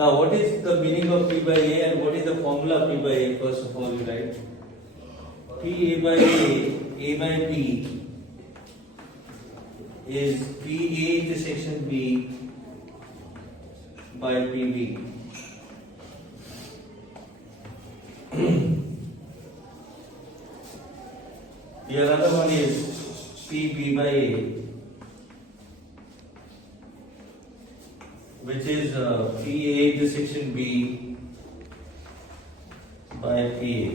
Now, what is the meaning of P by A and what is the formula P by A? First of all, you write P A by A by B is PA intersection B by PB. The other one is PB by A, which is PA intersection B by PA.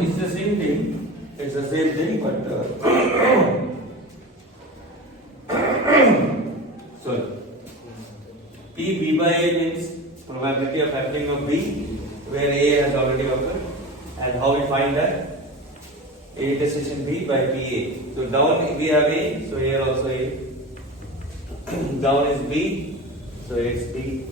It's the same thing. It's the same thing, but sorry. PB by A means probability of happening of B, where A has already occurred, and how we find that? A intersection B by PA. So down we have A, so here also A. Down is B, so it's B.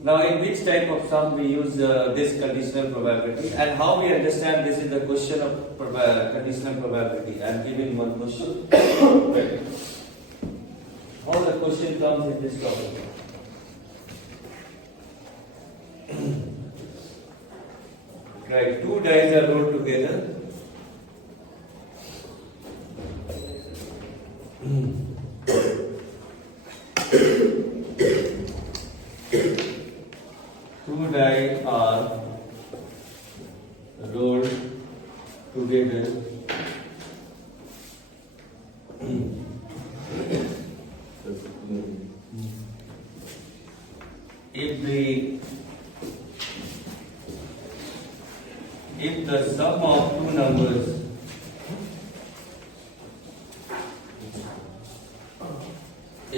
Now, in which type of sum we use this conditional probability, and how we understand this is the question of conditional probability? I am giving one question. How the question comes in this topic? Right, two dice are rolled together. Two die are rolled together.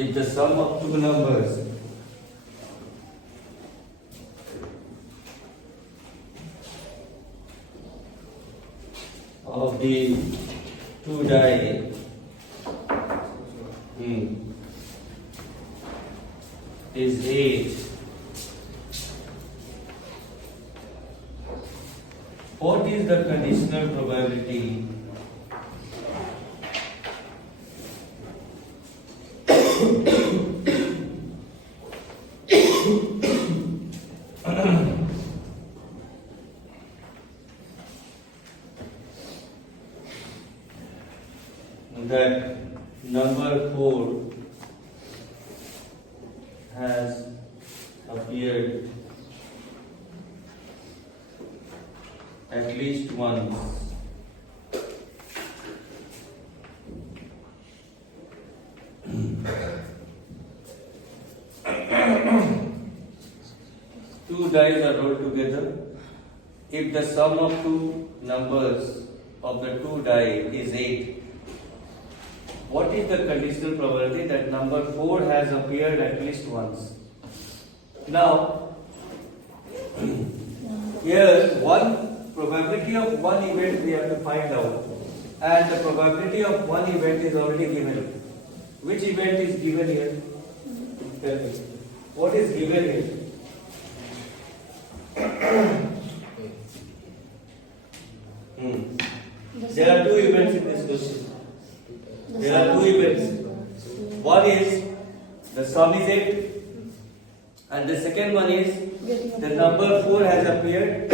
If the sum of two numbers of the two die is 8, what is the conditional probability that number 4 has appeared at least once two dice are rolled together. If the sum of two numbers of the two die is 8, what is the conditional probability that number 4 has appeared at least once? Now, here one probability of one event we have to find out, and the probability of one event is already given. Which event is given here? Tell me. What is given here? There are two events in this question. There are two events. One is the sum is 8, and the second one is the number 4 has appeared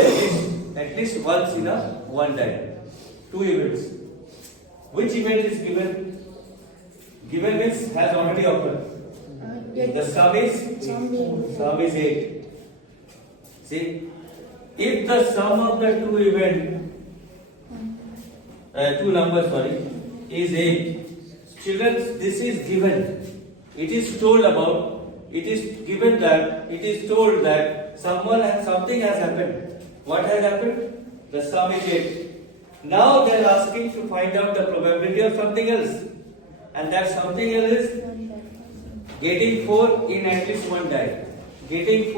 at least once in a one die. Two events. Which event is given? Given means has already occurred. The sum is 8. See, if the sum of the two numbers is 8. Children, this is given. It is told about. It is given that. It is told that something has happened. What has happened? The sum is 8. Now they are asking to find out the probability of something else, and that something else is getting 4 in at least one die. Getting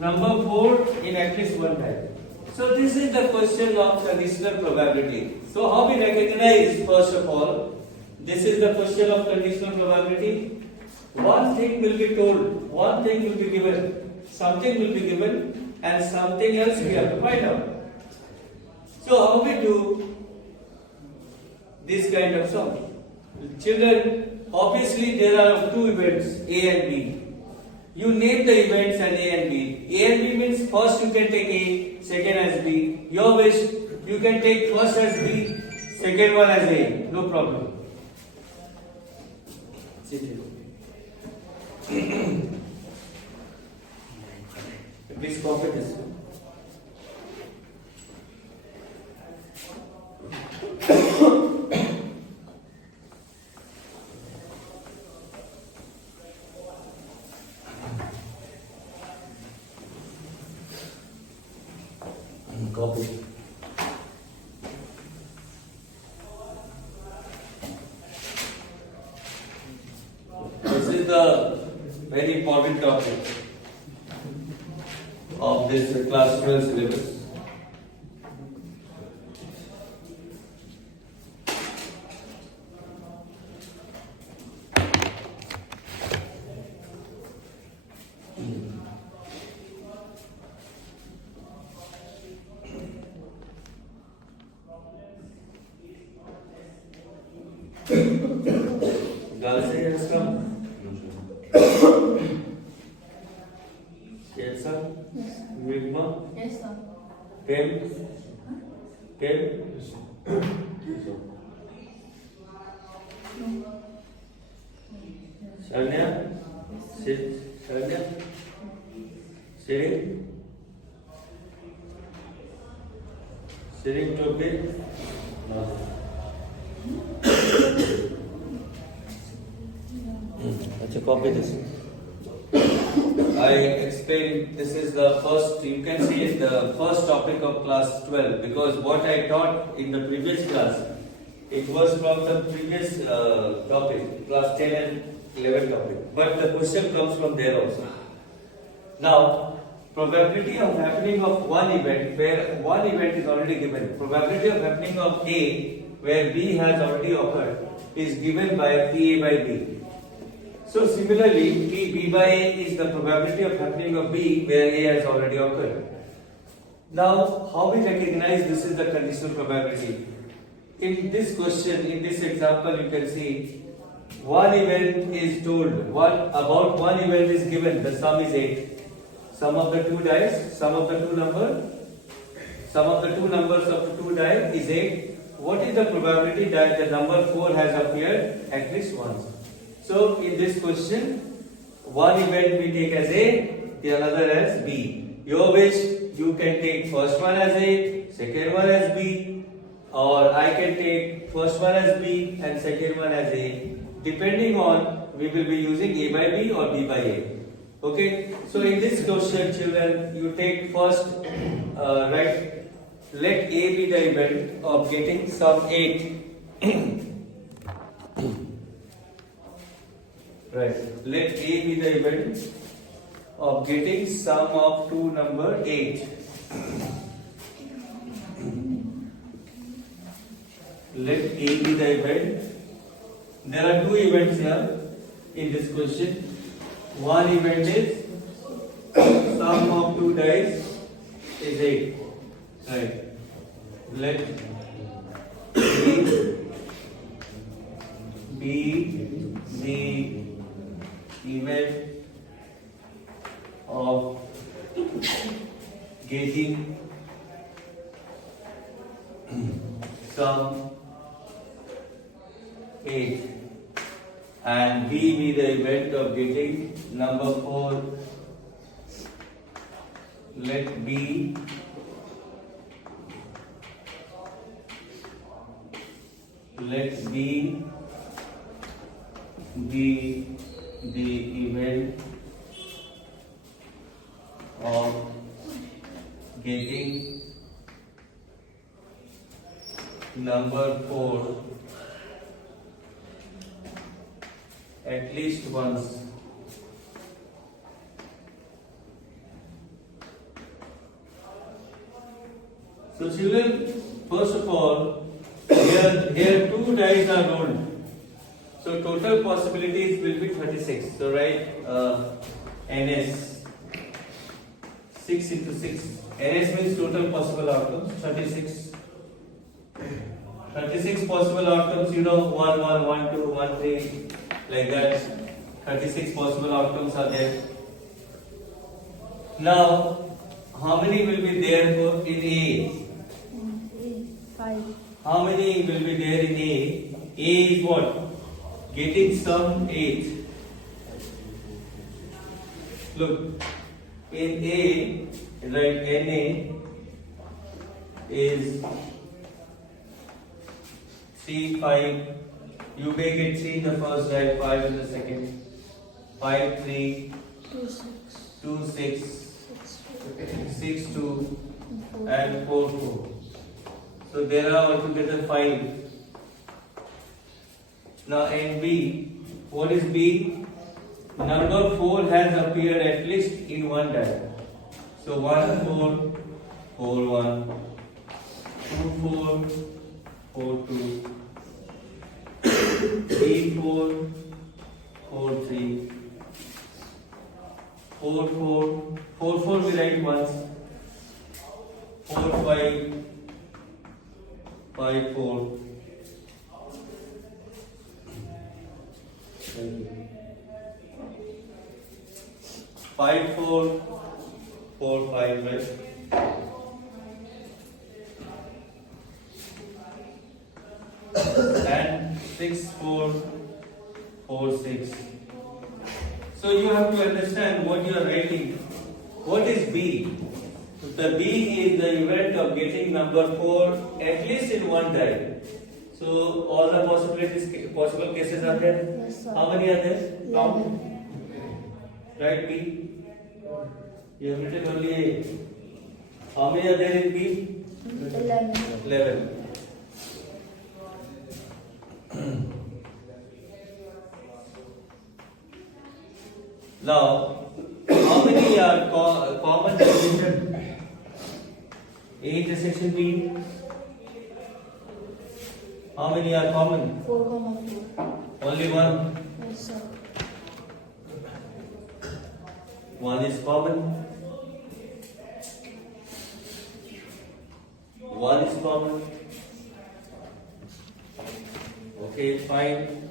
number 4 in at least one die. So this is the question of conditional probability. So how we recognize, first of all, this is the question of conditional probability. One thing will be told, one thing will be given, something will be given, and something else we have to find out. So how we do this kind of sum? Children, obviously there are two events, A and B. You name the events and A and B. A and B means first you can take A, second as B. Your wish, you can take first as B, second one as A. No problem. Sit here. Please copy this. Copy. This is the very important topic of this class 12 syllabus. Girls, yes, come. Yes, sir. Yes, sir. Vigma, Yes, sir. Kem, Kem. Shanya, sit. Shanya, sitting. Sitting topic. Let's copy this. I explained this is the first, you can see it, the first topic of class 12 because what I taught in the previous class, it was from the previous topic, class 10 and 11 topic. But the question comes from there also. Now, probability of happening of one event where one event is already given. Probability of happening of A where B has already occurred is given by PA by B. So similarly, B by A is the probability of happening of B where A has already occurred. Now, how we recognize this is the conditional probability? In this question, in this example, you can see one event is told, about one event is given, the sum is 8. Sum of the two dice, sum of the two numbers of the two dice is 8. What is the probability that the number 4 has appeared at least once? So in this question, one event we take as A, the another as B. Your wish, you can take first one as A, second one as B, or I can take first one as B and second one as A. Depending on, we will be using A by B or B by A. Okay, so in this question, children, you take first, right, let A be the event of getting sum 8. Right. Let A be the event of getting sum of two number 8. Let A be the event. There are two events here in this question. One event is sum of two dice is 8. Right. Let A be the event of getting sum 8 and B be the event of getting number 4. Let B be the event of getting number 4 at least once. So children, first of all, here two dice are rolled. So total possibilities will be 36. So write NS 6 into 6. NS means total possible outcomes 36. 36 possible outcomes, you know, 1, 1, 1, 2, 1, 3, like that. 36 possible outcomes are there. Now, how many will be there for in A? 5. How many will be there in A? A is what? Getting some 8. Look, in A, right, NA is C5. You may get C in the first, right? 5 in the second. 5, 3, 2, 6. 2, 6, 6, 2, And 4. and 4, 4. So there are altogether 5. Now in B, what is B? Number 4 has appeared at least in one diagram. So 1, 4, 4, 1, 2, 4, 4, 2, 3, 4, 4, 3, 4, 4, 4, 4 we write once, 4, 5, 5, 4. 5, 4, 4, 5, right? And 6, 4, 4, 6. So you have to understand what you are writing. What is B? The B is the event of getting number 4 at least in one die. So all the possible cases are there. Yes, sir. How many are there? Count. 11. Right, B. You have written only A. How many are there in B? 11. 11. Now, how many are common division? A intersection B. How many are common? 4, 4. Only one. Yes, sir. One is common. One is common. Okay, fine.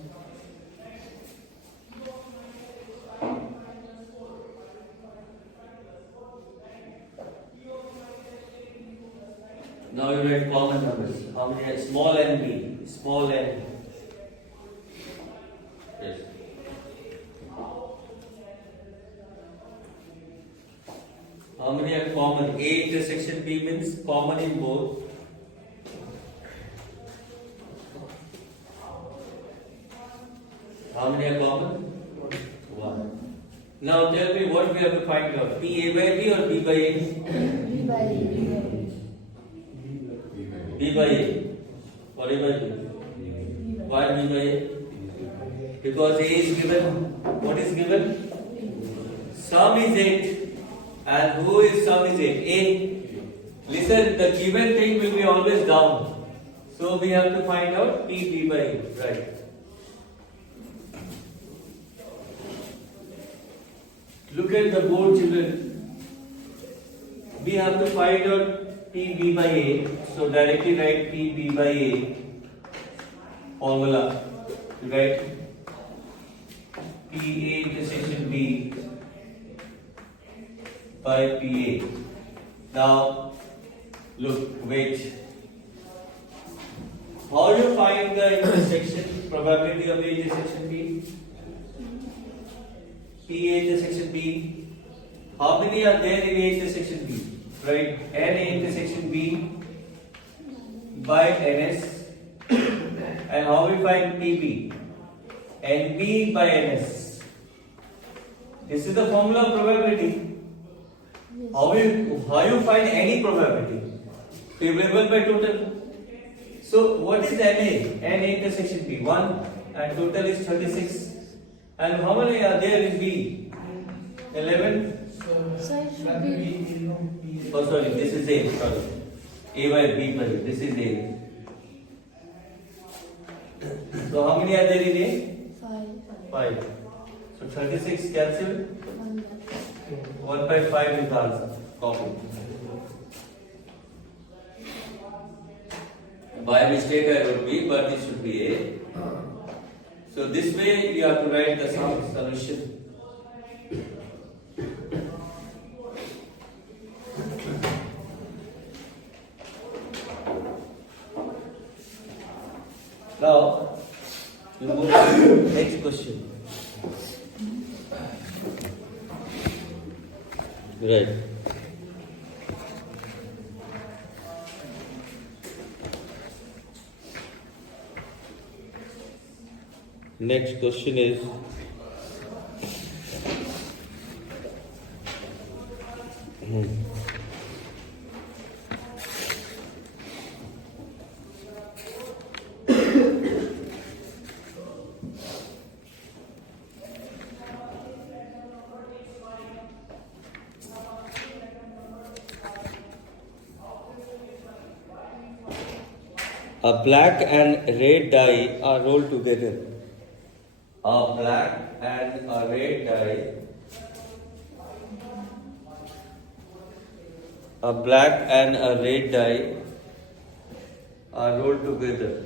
Now you write common numbers. How many are small n b? Small n. Yes. How many are common? A intersection B means common in both. How many are common? One. Now tell me what we have to find out. P A by B or B by A? B by A. B by A. Or A by B? Why B by A? Because A is given. What is given? Sum is 8. And who is sum is 8? A. Listen, the given thing will be always down. So we have to find out P B by A. Right. Look at the board, children. We have to find out P B by A. So directly write P B by A. Formula. Write P A intersection B by P A. Now, look, wait. How do you find the intersection probability of A intersection B? P A intersection B. How many are there in A intersection B? Right? N A intersection B by NS. And how we find PB? NB by NS. This is the formula of probability. Yes. How you find any probability? Favorable by total. So what is NA? NA intersection B 1 and total is 36. And how many are there in B? 11. So it should be Oh sorry, this is A. Sorry. A by B by B. This is A. So how many are there in A? 5. 5. So 36 cancelled. 1. 1 by 5 is the answer. Copy. By mistake I wrote B, but it should be A. So this way you have to write the solution. Now you move to the next question. Right. Next question is a black and red die are rolled together. A black and a red die. A black and a red die are rolled together.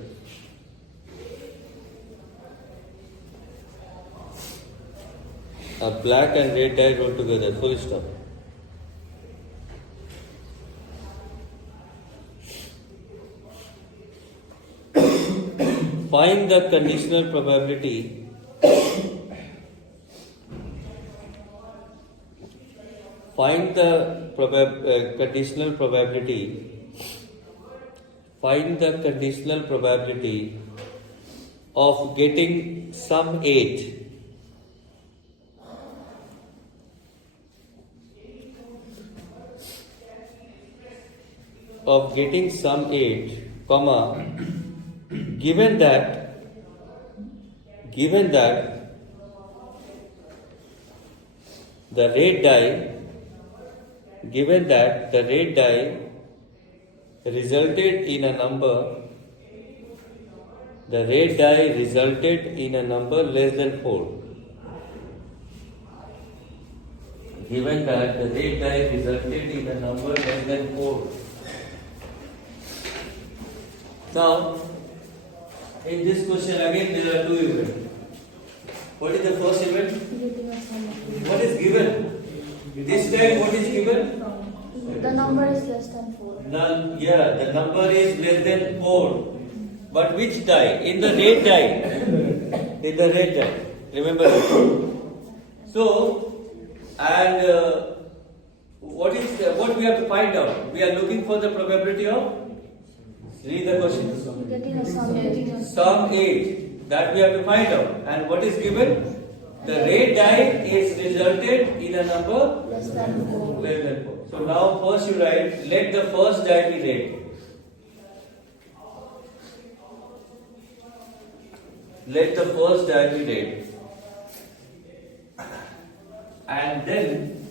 A black and red die rolled together. Full stop. Find the conditional probability Find the conditional probability. Find the conditional probability of getting sum 8. Of getting sum 8, comma, given that the red die resulted in a number less than 4. Given that the red die resulted in a number less than 4. Now, in this question again there are two events. What is the first event? Getting a sum of What is given? This time what is given? the number is less than 4. None. Yeah, the number is less than 4. But which die? In the red die. In the red die. Remember that. So, and what we have to find out? We are looking for the probability of. Read the question. Getting a sum 8. Sum 8. That we have to find out. And what is given? The red die is resulted in a number Less than 4. less than 4. So now first you write, let the first die be red. Let the first die be red. And then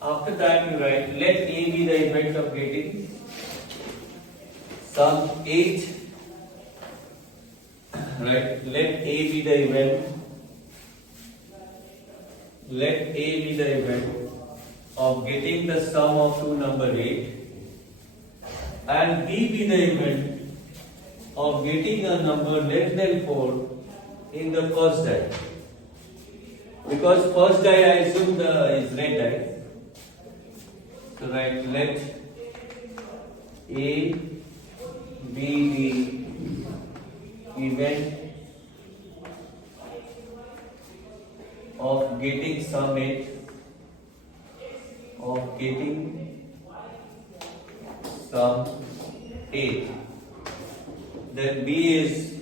after that you write, let A be the event of getting sum 8. Right? Let A be the event. Let A be the event of getting the sum of two number 8, and B be the event of getting a number less than 4 in the first die. Because first die I assume is red die. So write let A be the event of getting sum 8 of getting sum 8. Then B is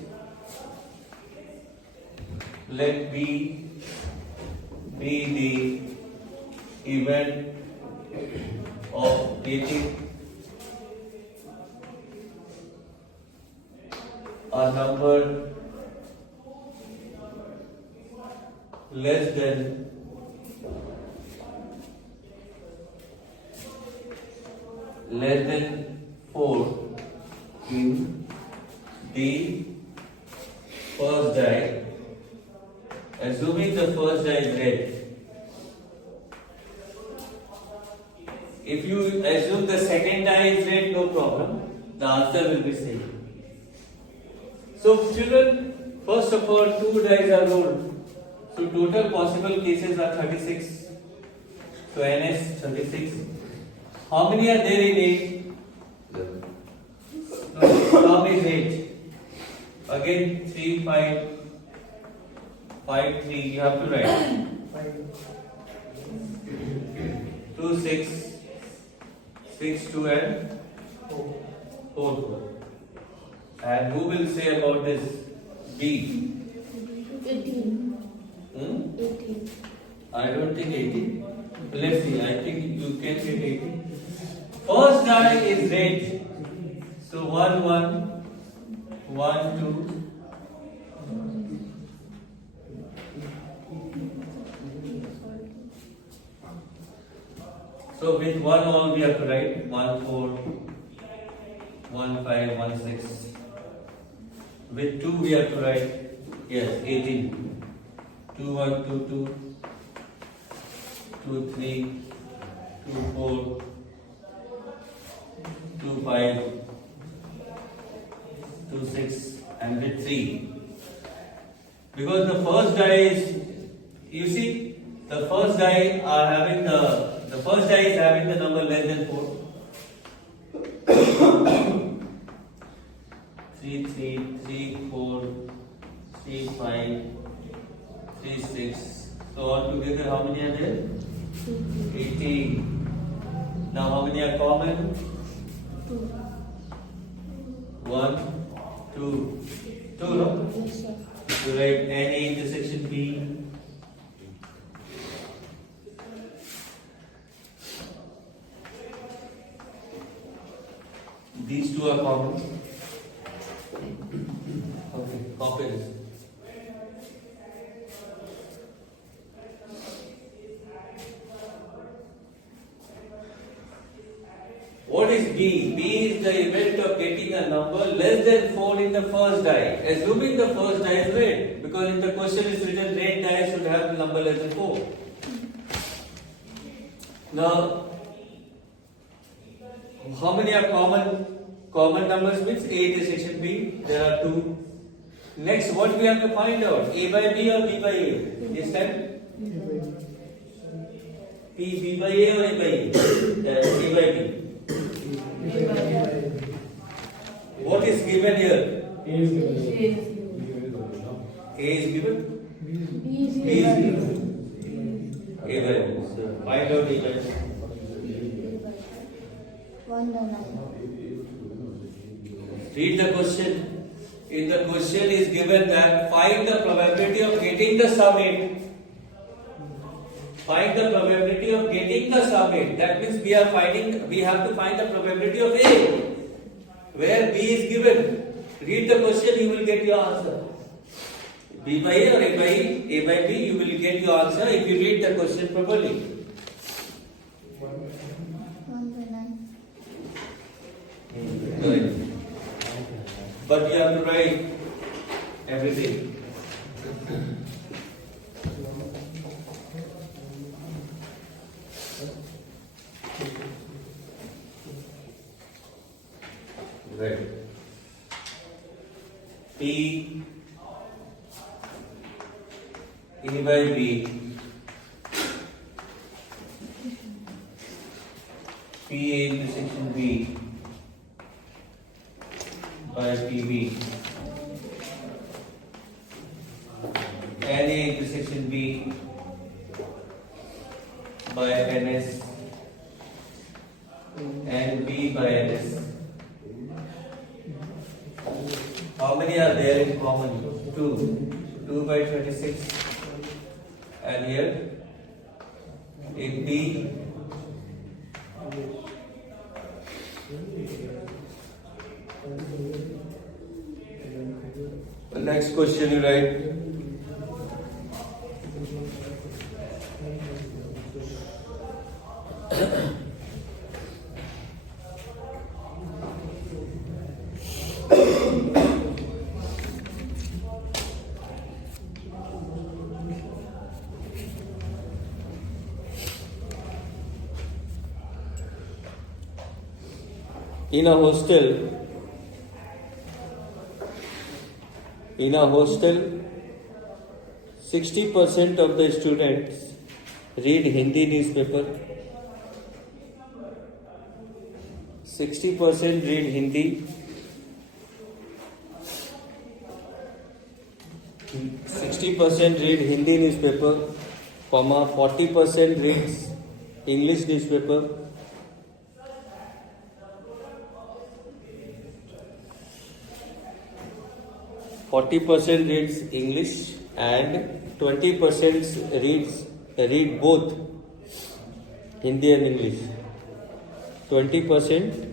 let B be the event of getting a number less than 4 in the first die, assuming the first die is red. If you assume the second die is red, no problem, the answer will be same. So children, first of all, 2 dice are rolled. So total possible cases are 36. So NS 36. How many are there in 8? No, sum is 8. Again 3, 5, 5, 3. You have to write. 2, 6, 6, 2 and 4, 4. And who will say about this? B. 18. Hmm? 18. I don't think 18. Let's see. I think you can get 18. First die is red. So 1, 1, 1, 2. So with 1 all we have to write 1, 4, 1, 5, 1, 6. With 2 we have to write, yes, 18. 2, 1, 2, 2, 2, 3, 2, 4, 2, 5, 2, 6, and with 3. Because the first die is, you see, the first die are having the first die is having the number less than 4. 3, 3, 3, 4, 3, 5, 3, 6. So all together how many are there? 18. Now how many are common? 1, 2. 2, no? Yes, sir. So write NA intersection B. These two are common. Okay, copy this. What is B? B is the event of getting a number less than 4 in the first die. Assuming the first die is red, because in the question is written red die should have the number less than 4. Now, how many are common? Common numbers means A intersection B. There are 2. Next, what we have to find out? A by B or B by A? This time? B by A or A by A? A by B. What is given here? A is given? B is B is given. A by B. So find out A by B. 1 by 9. Read the question. If the question is given that find the probability of getting the sum 8. Find the probability of getting the sum 8. That means we have to find the probability of A. Where B is given. Read the question, you will get your answer. B by A or A by E, A by B, you will get your answer if you read the question properly. 1 by 9. Right. But you have to write everything. Right. P A by B, PA intersection B by PB, NA intersection B by NS, and B by NS. How many are there in common? 2. 2 by 26. And here, in B, the next question you write. In a hostel, In a hostel, 60% of the students read Hindi newspaper. 60% read Hindi. 60% read Hindi newspaper, 40% reads English newspaper. 40% reads English and 20% read both Hindi and English. 20%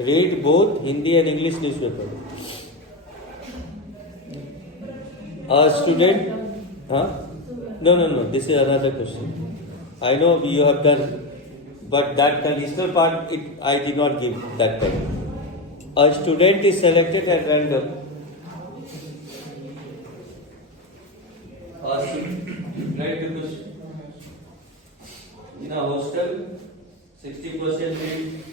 read both Hindi and English newspaper. A student, huh? No. This is another question. I know you have done, but that conditional part I did not give that time. A student is selected at random. Write the question. In a hostel, 60% read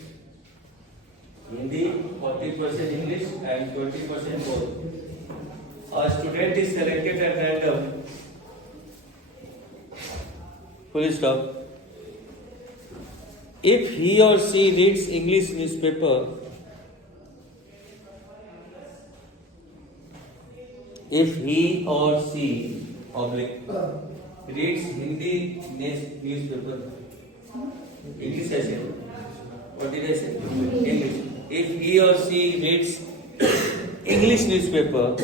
Hindi, 40% English, and 20% both. A student is selected at random. Full stop. If he or she reads English newspaper, if he or she reads Hindi newspaper, English I said. What did I say? English. If he or she reads English newspaper,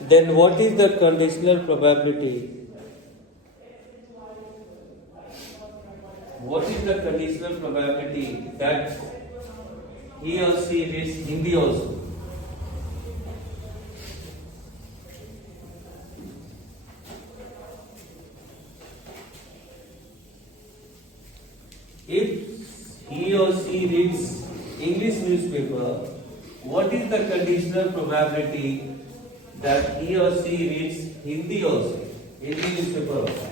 then what is the conditional probability? What is the conditional probability that he or she reads Hindi also? If he or she reads English newspaper, what is the conditional probability that he or she reads Hindi also? Hindi newspaper also.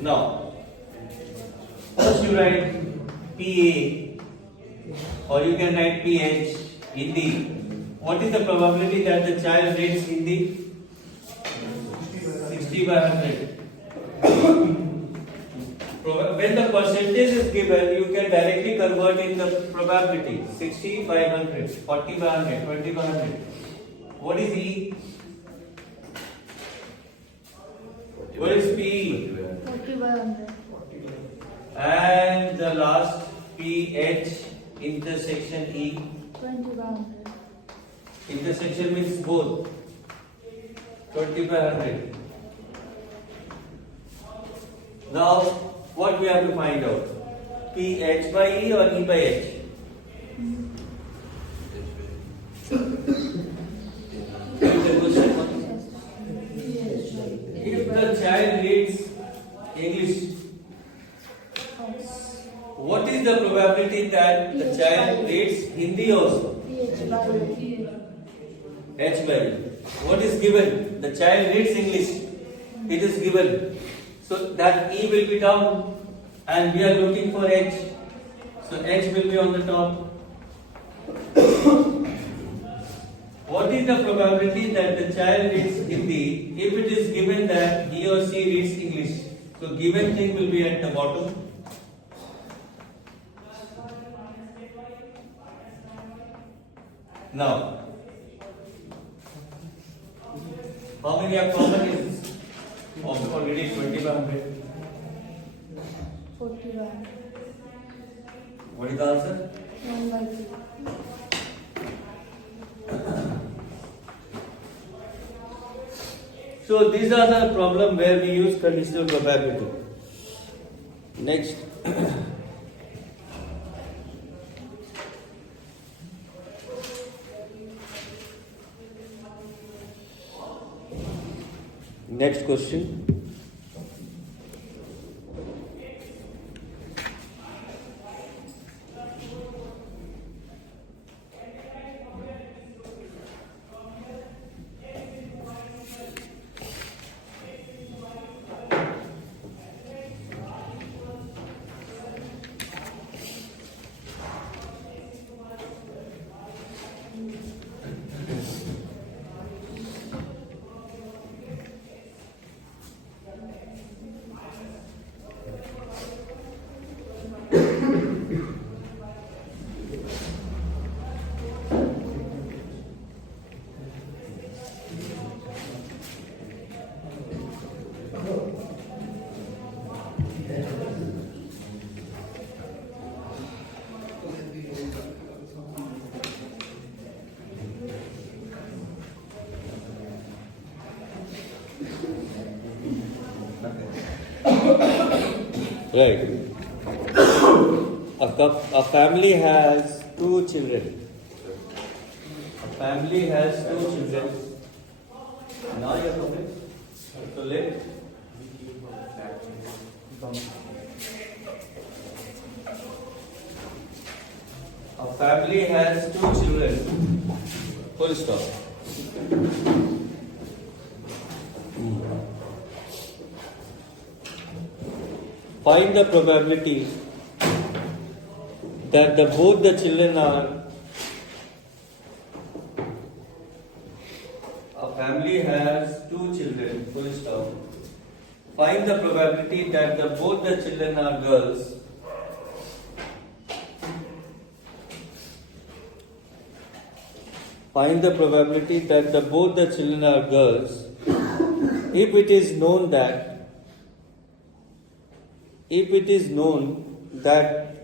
Now, first you write PA or you can write PH, Hindi. What is the probability that the child reads Hindi? 60 by 100. When the percentage is given, you can directly convert in the probability. 60 by 100, 40 by 100, 20 by 100. What is E? What is P? 40 by 100. And the last PH, intersection E. 20 by 100. Intersection means both. 20 by 100. Now, what we have to find out? PH by E or E by H? If the child reads English, what is the probability that the child reads Hindi also? PH by H by E. What is given? The child reads English. It is given. So that E will be down and we are looking for H. So H will be on the top. What is the probability that the child reads Hindi if it is given that he or she reads English? So given thing will be at the bottom. Now, how many are common is already 20 by 100. 40 by 100. What is the answer? 1 by 2. So these are the problem where we use conditional probability. Next. Next question. Right. A family has two children. A family has two children. Now you're coming. So let. A family has two children. Full stop. Find the probability that both the children are. A family has two children. Full stop. Find the probability that both the children are girls. Find the probability that both the children are girls if it is known that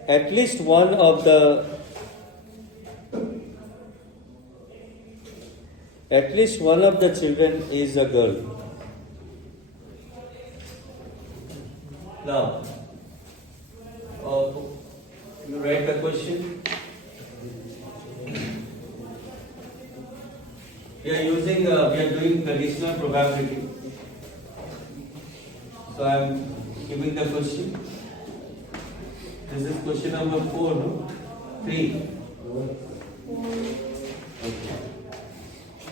at least one of the children is a girl. Now, you write the question. We are doing conditional probability. So I am giving the question. This is question number 4, no? 3. Okay.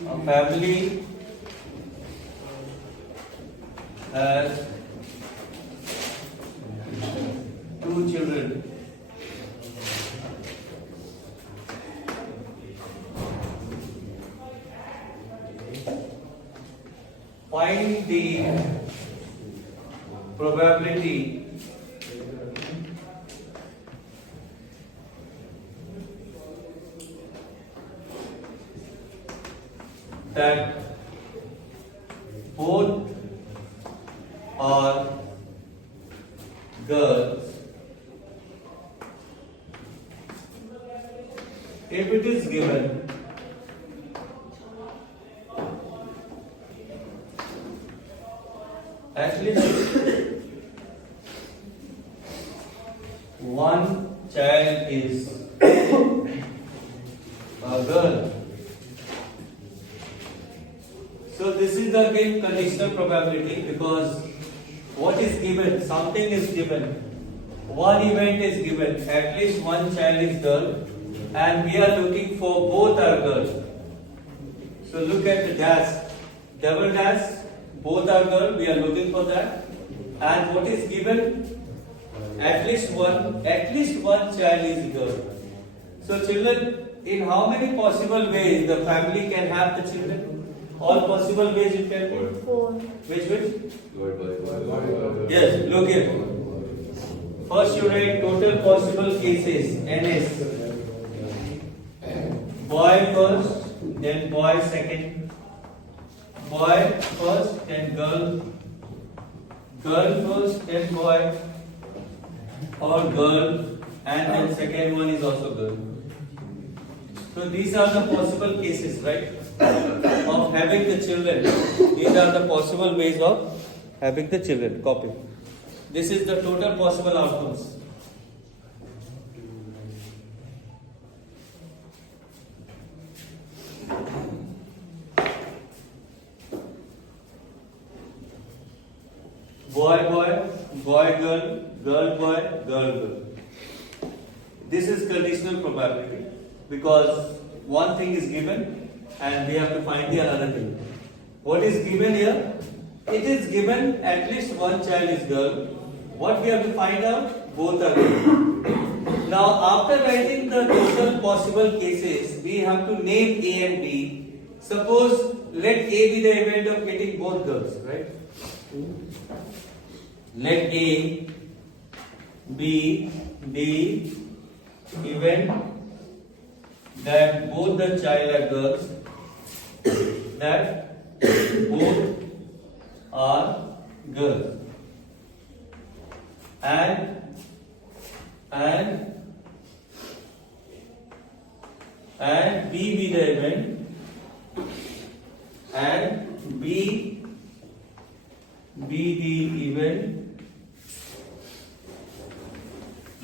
A family has two children. Find the probability that both are girls if it is given at least one child is a girl. So this is again conditional probability, because what is given? Something is given. One event is given. At least one child is girl, and we are looking for both are girls. So look at the dash, double dash. Both are girl. We are looking for that. And what is given? At least one child is girl. So children, in how many possible ways the family can have the children? All possible ways it can be. 4. Which? Yes, look here. First you write total possible cases, NS. Boy first, then boy second. Boy first, then girl. Girl first, then boy. Or girl, and then second one is also girl. So these are the possible cases, right? Of having the children. These are the possible ways of having the children. Copy. This is the total possible outcomes. Boy, boy, boy, girl, girl, boy, girl, girl. This is conditional probability, because one thing is given and we have to find the another thing. What is given here? It is given at least one child is girl. What we have to find out? Both are girl. Now after writing the total possible cases, we have to name A and B. Suppose let A be the event of getting both girls, right? Let A be the event that both the child are girls, that both are girls, and B be the event, and B be the event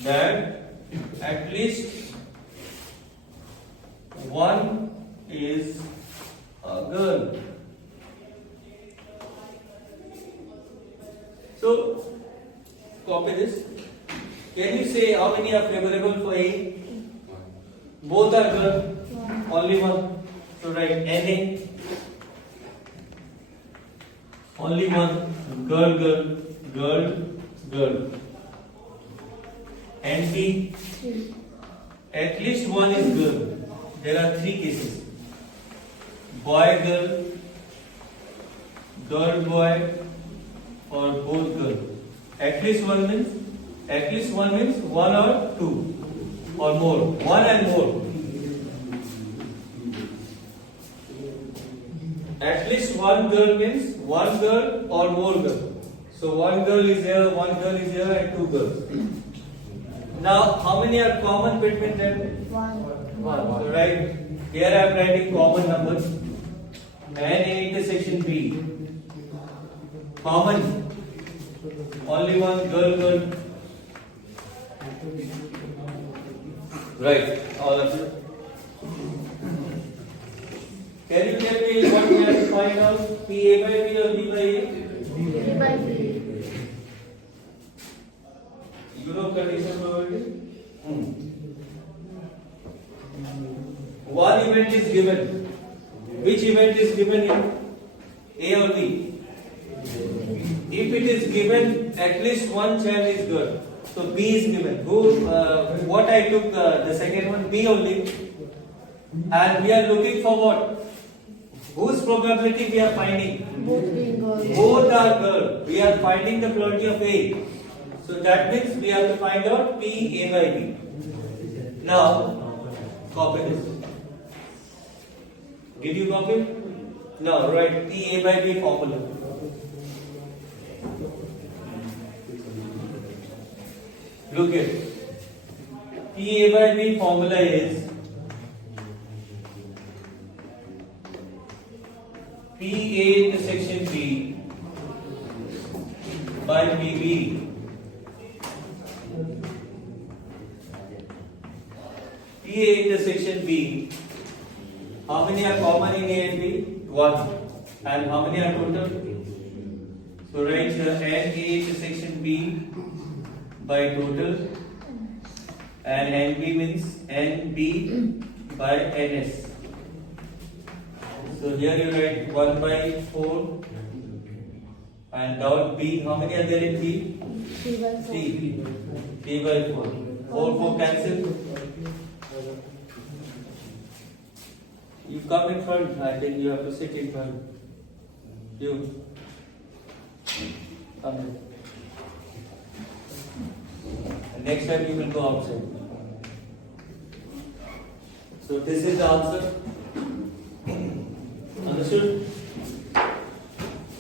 that at least one is a girl. So copy this. Can you say how many are favorable for A? Both are girl. Only one. So write NA. Only one. Girl, girl, girl, girl. And B. Three. At least one is girl. There are three cases. Boy, girl, girl, boy, or both girl. At least one means one or two or more. One and more. At least one girl means one girl or more girl. So one girl is here, and two girls. Now, how many are common between them? One. So right here I am writing common numbers. And in intersection B, common, only one girl, girl. Right, all of you. Can you tell me what we have to find out? P A by B or B by A? B by B. You know condition probability? One event is given. Which event is given here? A or B? If it is given, at least one child is good. So B is given. What I took the second one, B only. And we are looking for what? Whose probability we are finding? Both being girls. Both are girl. We are finding the probability of A. So that means we have to find out P A by B. Now, copy this. Did you copy? Now write P A by B formula. Look here. P A by B formula is P A intersection B by PB. P A intersection B. How many are common in A and B? 1. And how many are total? So write here N A intersection B by total, and NB means NB by NS. So here you write 1 by 4 and dot B. How many are there in B? 3 by 4. 3. 3 by 4. 4 cancel. You come in front. I think you have to sit in front. You come in. And next time you will go outside. So this is the answer. Understood?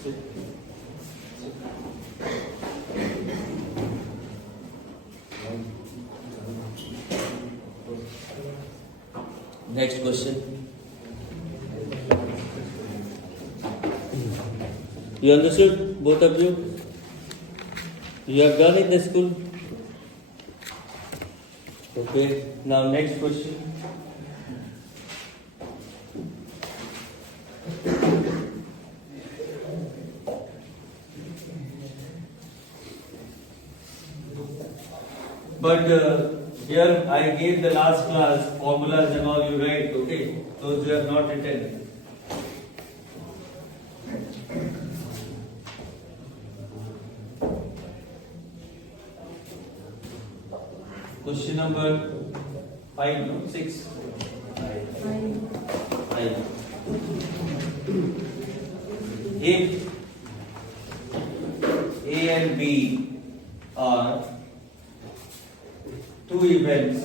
Sit. Next question. You understood, both of you? You have done in the school? Okay, now next question. But here I gave the last class formulas and all you write, okay? Those you have not written. Question number 5, no? 6. 5. If A and B are two events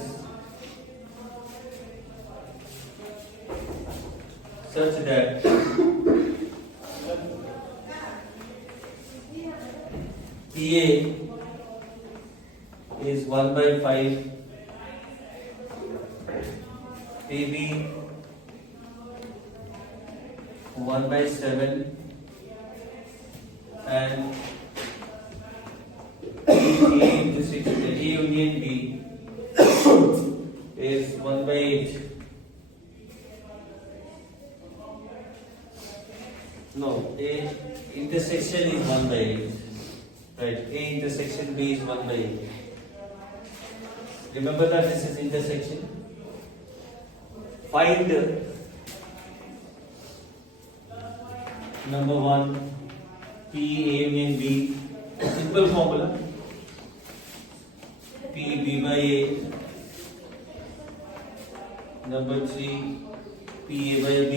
such that PA is 1 by 5, PB 1 by 7, and A intersection A union B is 1 by 8. No, A intersection is 1 by 8. Right, A intersection B is 1 by 8. Remember that this is intersection. Find number 1 P A union B. Simple formula. P B by A. Number 3 P A by B.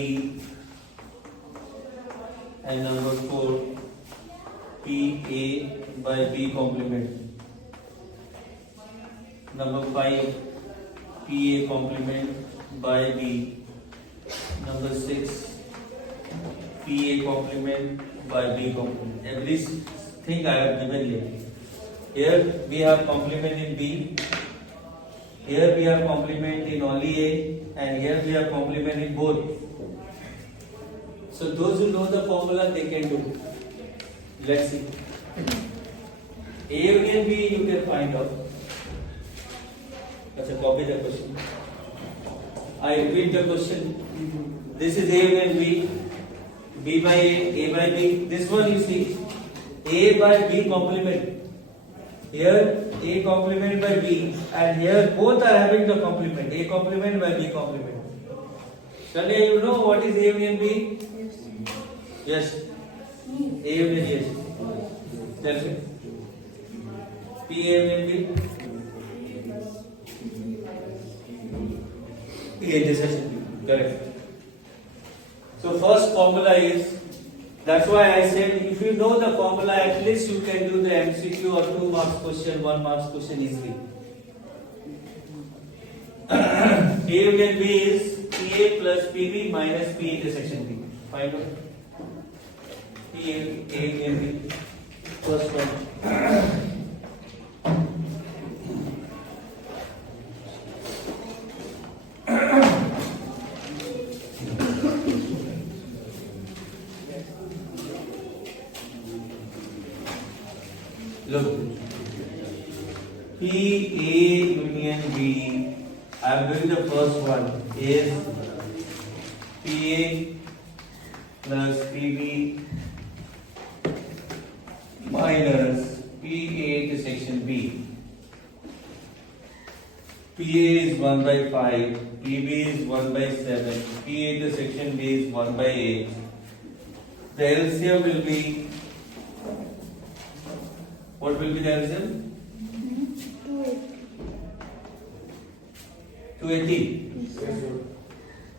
And number 4 P A by B complement. Number 5 P A complement by B. Number 6 P A complement by B complement. Everything I have given here. Here we have complement in B. Here we have complement in only A, and here we have complement in both. So those who know the formula, they can do. Let's see. A union B you can find out. Let's copy the question. I repeat the question. This is A union B. B by A by B. This one you see. A by B complement. Here A complement by B, and here both are having the complement. A complement by B complement. Shall you know what is A union B? Yes. A union, yes. Tell me. P A union B. P intersection B. Correct. So first formula is, that's why I said if you know the formula, at least you can do the MCQ or 2 marks question, 1 marks question easily. A union B is PA plus PB minus P intersection B. Find out. A union B. First one. Look, P A union B. I am doing the first one. Is P A plus PB minus P A intersection B. P A is 1 by 5. PB is 1 by 7. P A intersection B is 1 by 8. The LCM will be. What will be the LCM? 280.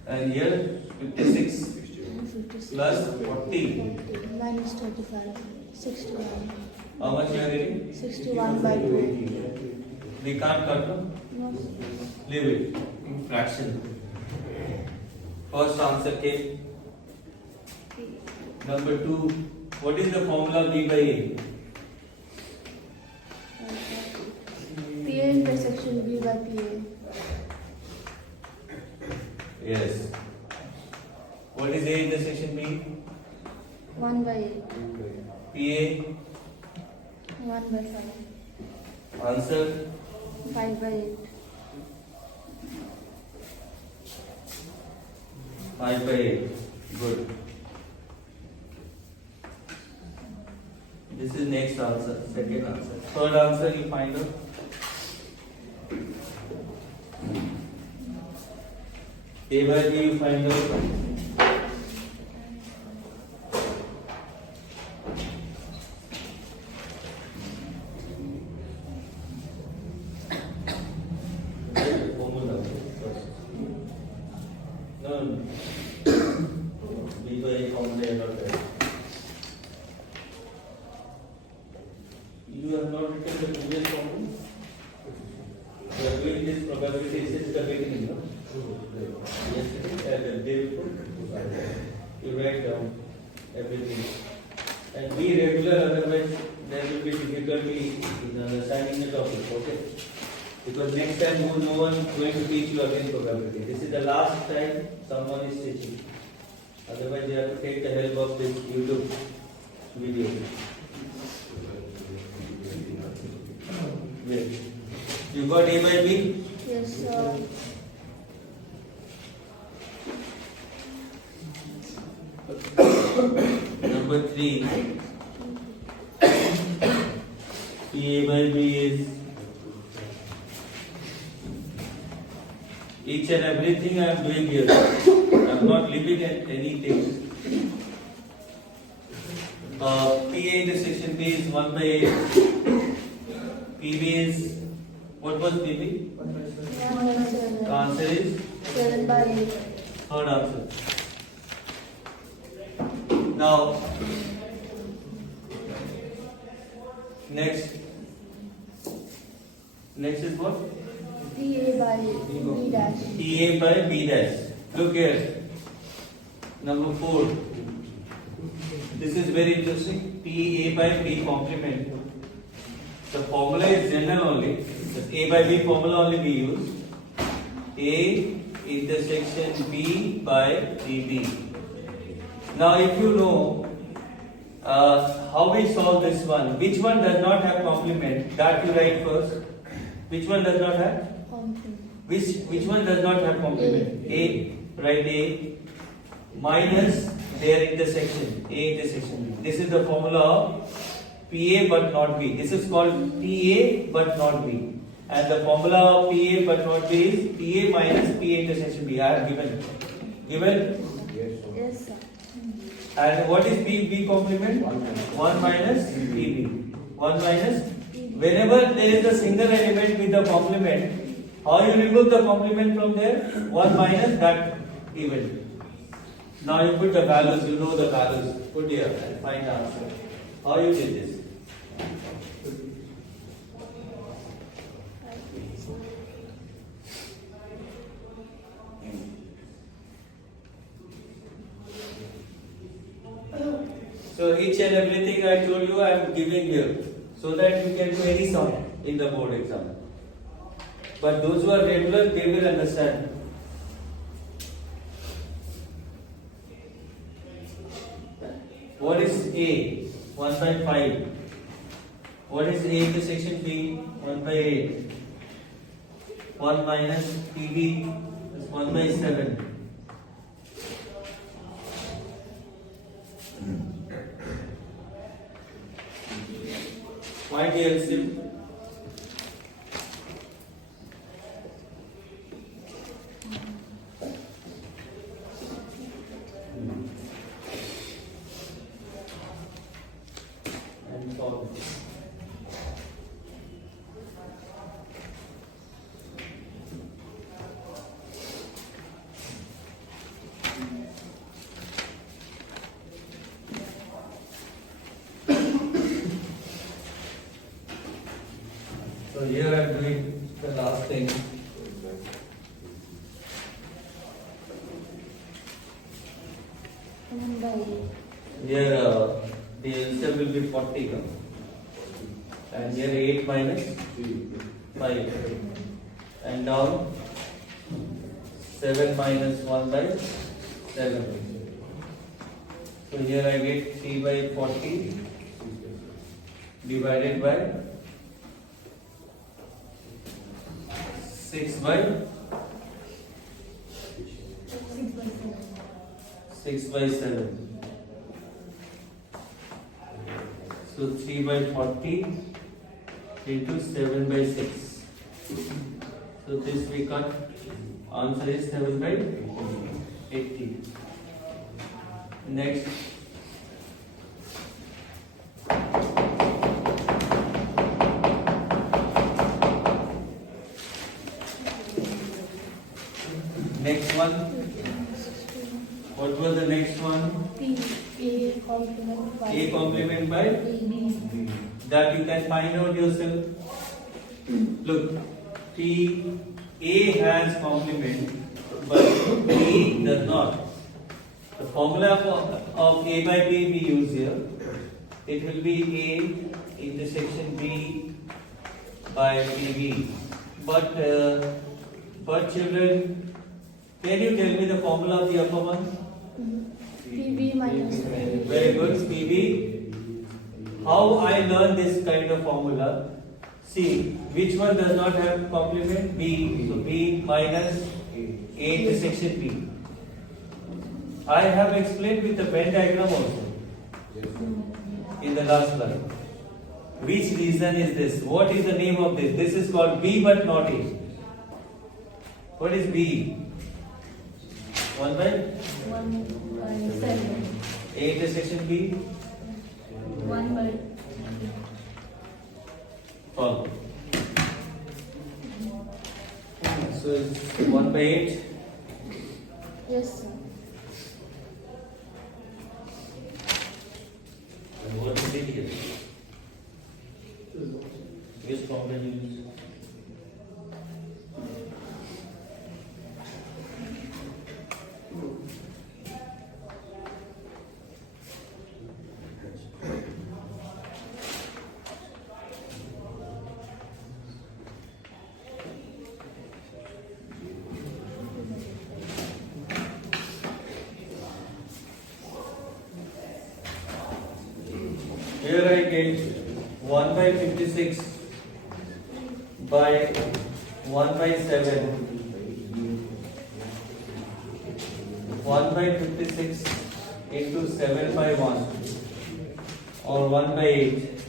And here 56 plus 40. Minus 25. 61. How much you are getting? 61 by 2. We can't cut, no? No. Leave it in fraction. First answer came. Number 2. What is the formula B by A? PA intersection B by PA. Yes. What is A intersection B? 1 by 8. PA. 1 by 5. Answer. 5 by 8. 5 by 8. Good. This is next answer, second answer. Third answer you find out. A by B you find out. Formula first. No. B by A formula not there. You have not written the previous formula. You are doing this probability since the beginning, no? Yesterday, the day before, you write down everything. And be regular, otherwise there will be difficulty in understanding the topic, okay? Because next time no one is going to teach you again probability. This is the last time someone is teaching. Otherwise you have to take the help of this YouTube video. Wait. You got A by B? Yes, sir. Number 3. A by B is each and everything I am doing here. I am not leaving at anything. PA intersection B is 1 by 8. PB is, what was PB? 7. The answer is 7 by 8. third answer. Now, next is what? TA by B dash. TA by B dash. Look here. Number 4. This is very interesting. TA by B complement. The formula is general only. The A by B formula only we use. A intersection B by BB. Now, if you know how we solve this one, which one does not have complement? That you write first. Which one does not have? Complement. Which one does not have complement? A. Write A minus their intersection. A intersection B. This is the formula of PA but not B. This is called PA but not B. And the formula of PA but not B is PA minus PA intersection B. I have given. Yes, sir. And what is B complement? 1 minus PB. 1 minus. Whenever there is a single element with the complement, how you remove the complement from there? 1 minus that event. Now you put the values, you know the values. Put here and find the answer. How you did this? So each and everything I told you I am giving here so that you can do any sum in the board exam. But those who are regular, they will understand. What is A? 1 by 5. What is A intersection B? 1 by 8. 1 minus PB is 1 by 7. Find the LCM. And solve it. So here I am doing the last thing. Here the answer will be 40 and here 8 minus 5 and down 7 minus 1 by 7. So here I get 3 by 40 divided by 6 by 7. So 3 by 40 into 7 by 6. So this we cut. Answer is 7 by 80. Next. Next one. What was the next one? A complement by A complement by B. that you can find out yourself. Look, T A has complement, but B does not. The formula of A by B we use here. It will be A intersection B by PB. But children, can you tell me the formula of the upper one? PB minus Very good, PB. How I learn this kind of formula? See, which one does not have complement? B. So B minus A intersection B. I have explained with the Venn diagram also in the last class. Which reason is this? What is the name of this? This is called B but not A. What is B? 1 by 1/7. A intersection B. 1 by Follow. So it's 1 by 8. yes, sir. And what is it here? Which complement you use? Here I get 1 by 56 by 1 by 7. 1 by 56 into 7 by 1 or 1 by 8.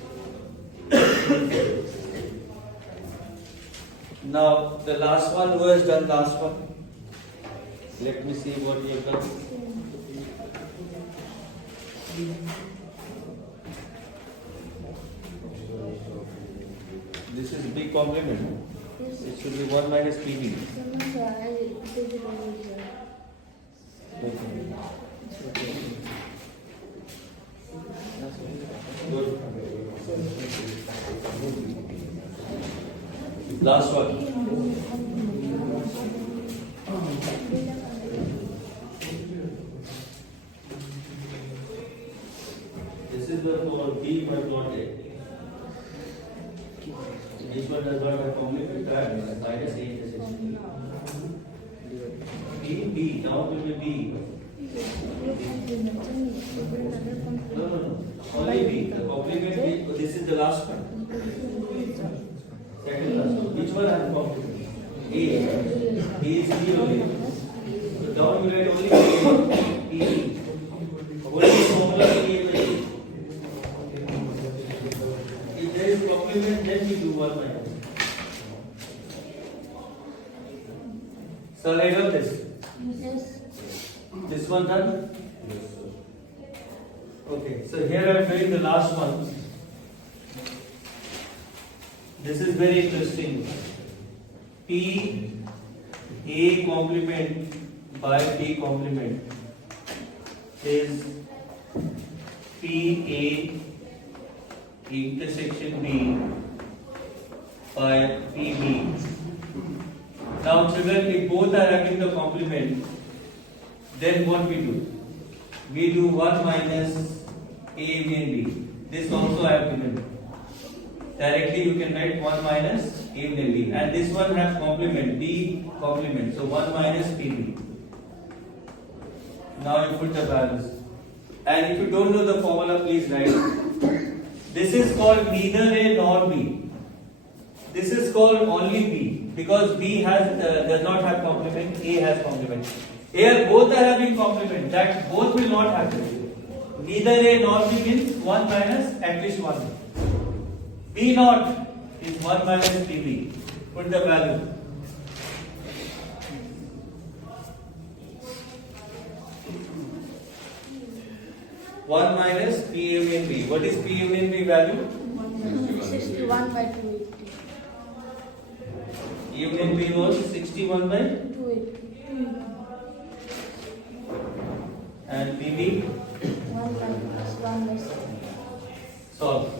Now the last one, who has done last one? Let me see what you have done. This is big complement. Yes, It should be 1 minus PB. sir. I did it already, sir. Good. Last one. This is the for B but not A. This one does not have complement minus A intersection. B, now it will be B. No. Only B. The complement B, this is the last one. Second last one. Which one has complement? A. B is B only. So down you write only B. E. What is the formula for A by E? If there is complement, then we do 1 minus. So I write this. Yes. This one done? Okay, so here I am doing the last one. This is very interesting. P A complement by B complement is P A intersection B by P B. Now children, if both are having the complement, then what we do? We do 1 minus A and B. This also I have given. Directly you can write 1 minus A and B. And this one has complement, B complement. So 1 minus PB. Now you put the values. And if you don't know the formula, please write. This is called neither A nor B. This is called only B. Because B has does not have complement, A has complement. Here both are having complement, that both will not have it. Neither A nor B means 1 minus at least 1. B naught is 1 minus PB. Put the value. One minus P union B. What is P union B value? 61 by 280. Union B was 61 by 280. and PB 1 minus 1 by 7. solve.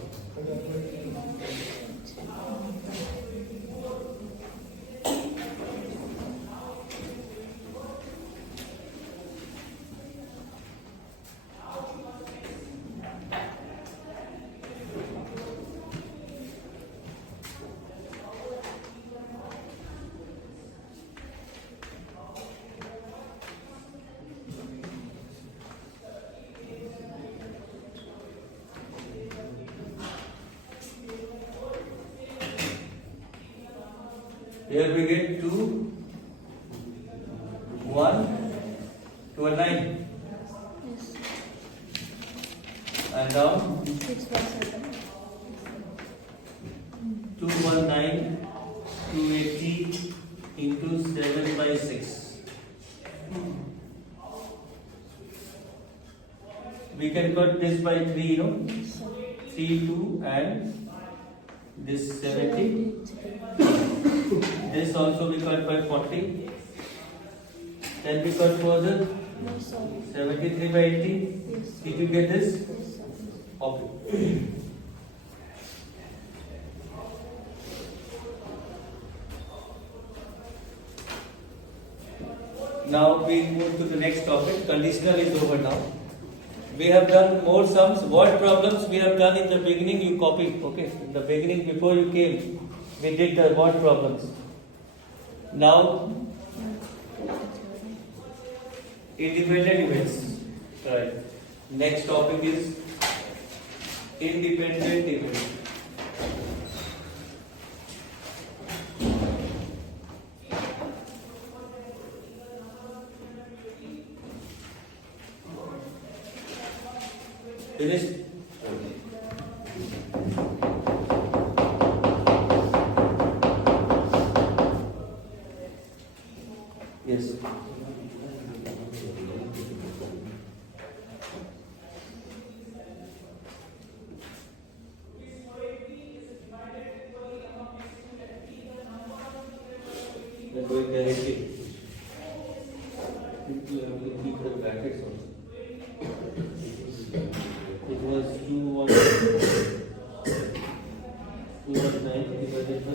Here we get 2, 1 to a 9. Yes. And down 6 by 7. 219, 280 into 7 by 6. We can cut this by 3, you know. 3, 2 and this 70. This also we cut by 40. Then we cut further. No, sorry. 73 by 80. Yes. Did you get this? Yes, sir. Okay. Now we move to the next topic. Conditional is over now. We have done more sums. What problems we have done in the beginning you copied. Okay. In the beginning before you came, we did the what problems. Now independent events. Right. Next topic is independent events. Finished? Yes. We're going directly. Keep the brackets on. It was 219 divided by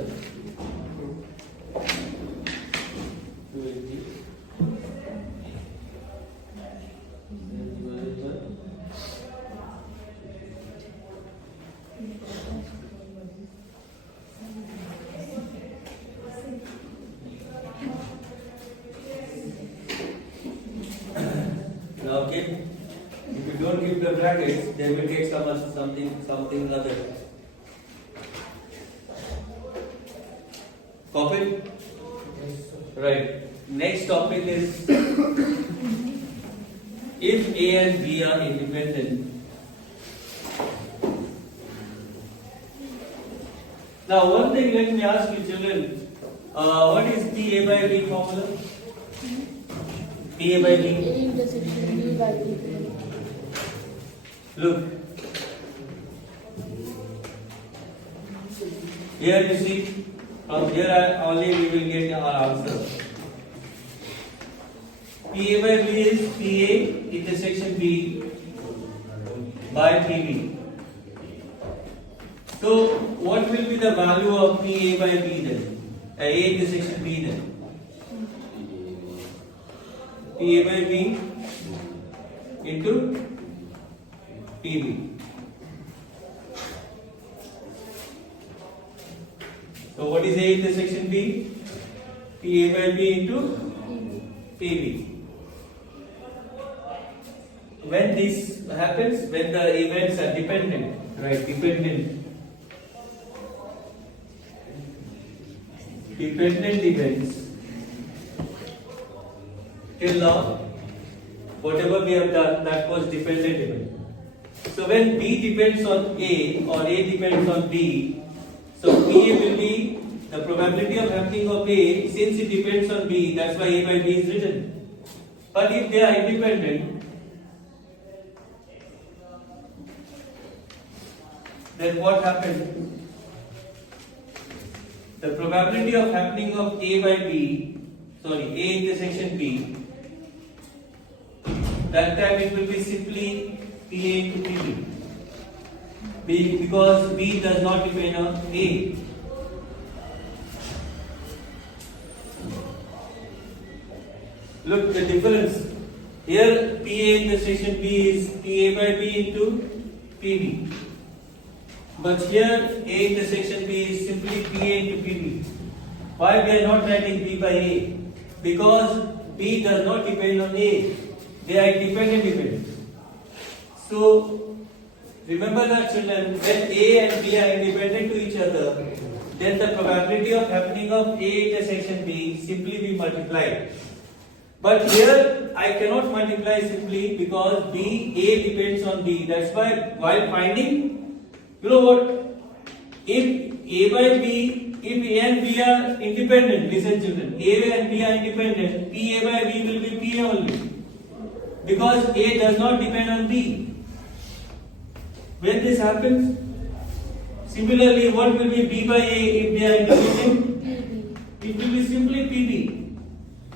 280. Divided by now keep. If you don't keep the brackets, they will get something other. Copy? Right. Next topic is if A and B are independent. Now one thing let me ask you children, what is PA by B formula? PA by B. A intersection B by B. Look. Here you see, from here only we will get our answer. PA by B is PA intersection B by PB. So what will be the value of PA by B then? A intersection B then? PA by B into PB. So what is A intersection B? PA by B into PB. When this happens, when the events are dependent, right? Dependent events. Till now, whatever we have done, that was dependent event. So when B depends on A or A depends on B, so PA will be the probability of happening of A, since it depends on B, that's why A by B is written. But if they are independent, then what happens? The probability of happening of A by B, A intersection B, that time it will be simply PA into PB. Because B does not depend on A. Look the difference. Here PA intersection B is PA by B into PB. But here A intersection B is simply PA into PB. Why we are not writing B by A? Because B does not depend on A. They are independent events. So remember that children, when A and B are independent to each other, then the probability of happening of A intersection B simply be multiplied. But here I cannot multiply simply because A depends on B. That's why while finding, you know what? If A by B, if A and B are independent, listen children, A and B are independent, PA by B will be PA only. Because A does not depend on B. When this happens, similarly, what will be B by A if they are independent? PB. It will be simply PB.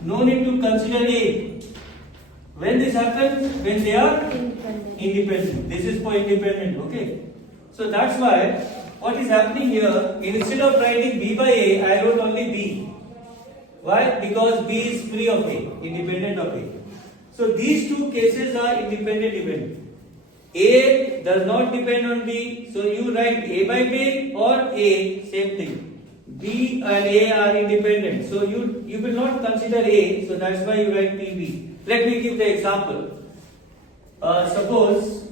No need to consider A. When this happens, when they are Independent. independent. This is for independent, okay? So that's why what is happening here, instead of writing B by A, I wrote only B. Why? Because B is free of A, independent of A. So these two cases are independent event. A does not depend on B, so you write A by B or A, same thing. B and A are independent, so you will not consider A, so that's why you write PB. Let me give the example. Suppose